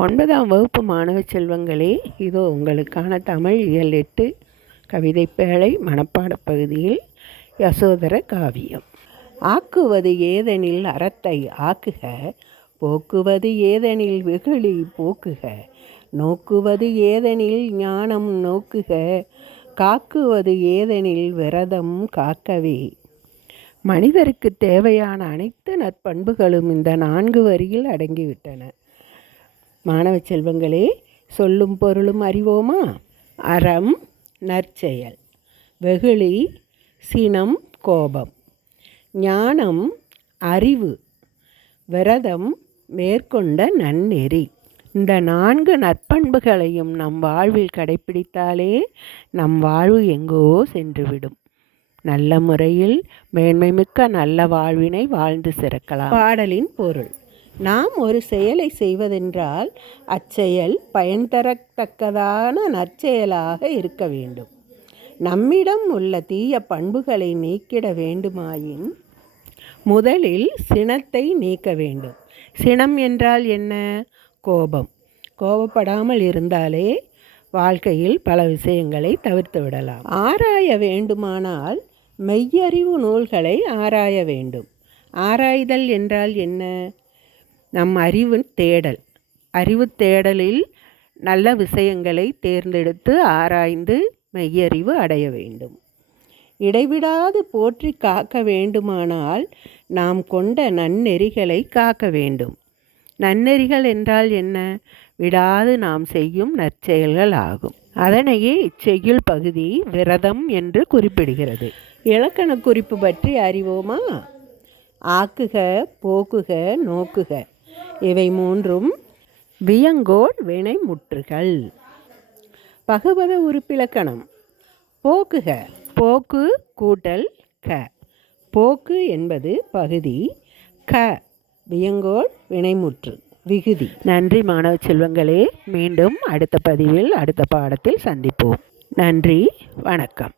ஒன்பதாம் வகுப்பு மாணவ செல்வங்களே இதோ உங்களுக்கான தமிழ் இயல் எட்டு கவிதை பேழை மனப்பாடப் பகுதியில் யசோதர காவியம். ஆக்குவது ஏதெனில் அறத்தை ஆக்குக போக்குவது ஏதெனில் வெகுளி போக்குக நோக்குவது ஏதெனில் ஞானம் நோக்குக காக்குவது ஏதெனில் விரதம் காக்கவே. மனிதருக்கு தேவையான அனைத்து நற்பண்புகளும் இந்த நான்கு வரியில் அடங்கிவிட்டன. மாணவ செல்வங்களே சொல்லும் பொருளும் அறிவோமா? அறம் நற்செயல். வெகுளி சினம் கோபம். ஞானம் அறிவு. விரதம் மேற்கொண்ட நன்னெறி. இந்த நான்கு நற்பண்புகளையும் நம் வாழ்வில் கடைபிடித்தாலே நம் வாழ்வு எங்கோ சென்றுவிடும். நல்ல முறையில் மேன்மைமிக்க நல்ல வாழ்வினை வாழ்ந்து சிறக்கலாம். பாடலின் பொருள். நாம் ஒரு செயலை செய்வதென்றால் அச்செயல் பயன் தரத்தக்கதான நற்செயலாக இருக்க வேண்டும். நம்மிடம் உள்ள தீய பண்புகளை நீக்கிட வேண்டுமாயின் முதலில் சினத்தை நீக்க வேண்டும். சினம் என்றால் என்ன? கோபம். கோபப்படாமல் இருந்தாலே வாழ்க்கையில் பல விஷயங்களை தவிர்த்து விடலாம். ஆராய வேண்டுமானால் மெய்யறிவு நூல்களை ஆராய வேண்டும். ஆராய்தல் என்றால் என்ன? நம் அறிவு தேடல். அறிவு தேடலில் நல்ல விஷயங்களை தேர்ந்தெடுத்து ஆராய்ந்து மெய்யறிவு அடைய வேண்டும். இடைவிடாது போற்றி காக்க வேண்டுமானால் நாம் கொண்ட நன்னெறிகளை காக்க வேண்டும். நன்னெறிகள் என்றால் என்ன? விடாது நாம் செய்யும் நற்செயல்கள் ஆகும். அதனையே இச்செய்யுள் பகுதி விரதம் என்று குறிப்பிடுகிறது. இலக்கண குறிப்பு பற்றி அறிவோமா? ஆக்குக போக்குக நோக்குக. இவை மூன்றும் வியங்கோள் வினைமுற்றுகள். பகுபத உறுப்பிலக்கணம். போக்குக போக்கு கூட்டல் க. போக்கு என்பது பகுதி க. வியங்கோள் வினைமுற்று விகுதி. நன்றி மாணவ செல்வங்களே மீண்டும் அடுத்த பதிவில் அடுத்த பாடத்தில் சந்திப்போம். நன்றி வணக்கம்.